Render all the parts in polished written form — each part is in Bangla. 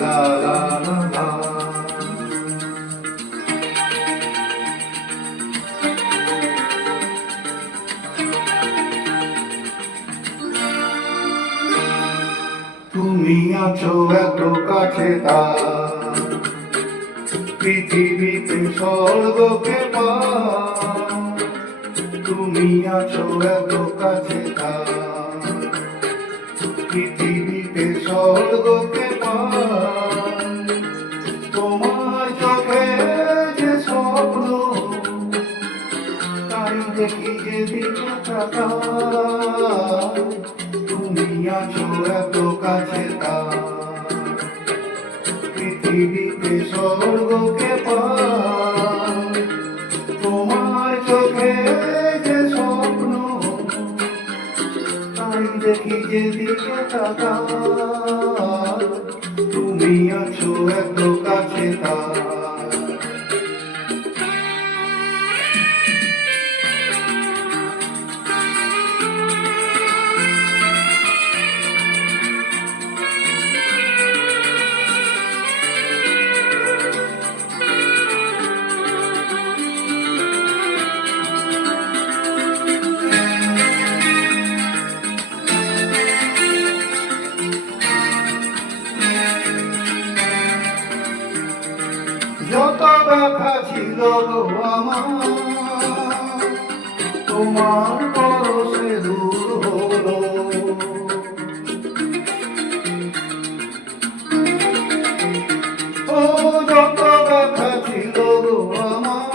লা লা লা লা। তুমি আছো এত কাছে তার, পৃথিবীতে স্বর্গকে পার। তুমি আছো এত কাছে তার, পৃথিবীতে স্বর্গকে পার। তোমার চোখে যে স্বপ্ন, তাই দেখি যে দিকে তাকাই। তুমি আছো এত কাছে তার, পৃথিবীতে স্বর্গকে পার। তোমার চোখে যে স্বপ্ন, তাই দেখি যে দিকে তাকাই। তুমি আছো এত কাছে তার। যত ব্যথা ছিল গো আমার, তোমার পরশে দূর হলো। ও যত ব্যথা ছিল গো আমার,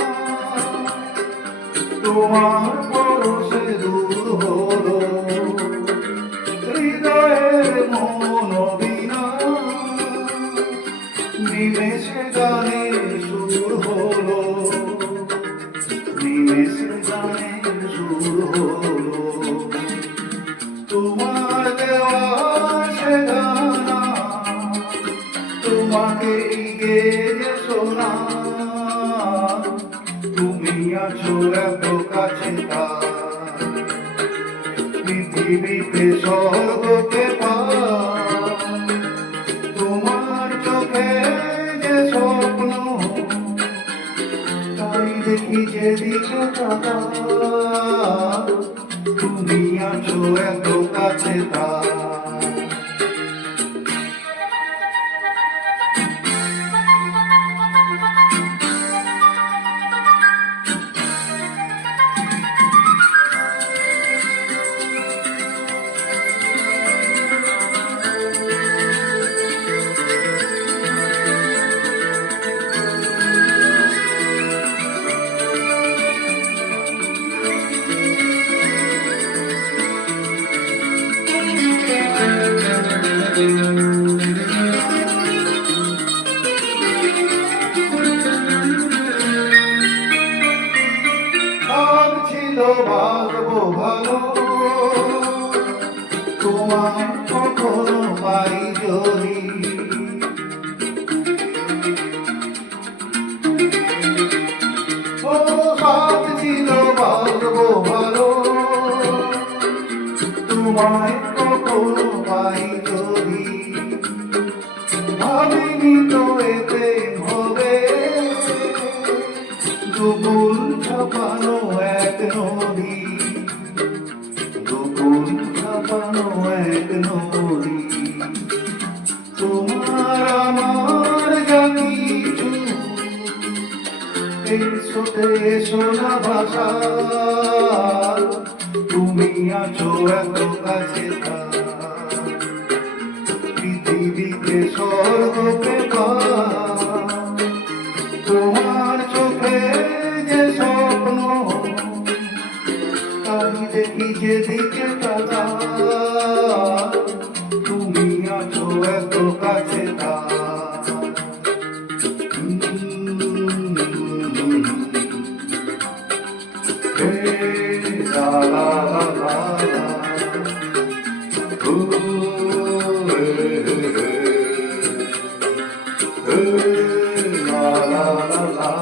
তোমার পরশে দূর হলো। হৃদয়ের মন বিনা নিমেষে গানে সুর হলো, নিমেষে গানে সুর হলো। তোমার দেওয়া সে গানা, তোমাকেই গেয়ে শোনা। তুমি আছো এত কাছে তার, পৃথিবীতে স্বর্গকে পার। তোমার চোখে যে স্বপ্ন, তাই দেখি যে দিকে তাকাই। তুমি আছো এত কাছে তার। বাসবো ভালো, তোমায় কখনো পাই যদি। ও সাথ ছিল বাসবো ভালো, তোমায় কখনো পাই যদি। ভাবিনি তো এতে হবে দুপুর ছাপানো এক নদী, দুপুর ছাপানো এক নদী। তোমার আমার যা কিছু, এই স্রোতে শোনা ভাষা। তুমি আছো এত কাছে তার, পৃথিবীতে স্বর্গকে পার। তোমার চোখে যে স্বপ্ন, তাই দেখি যে দিকে তাকাই। তুমি আছো এত কাছে তার। লা লা লা লা লা। La la la la.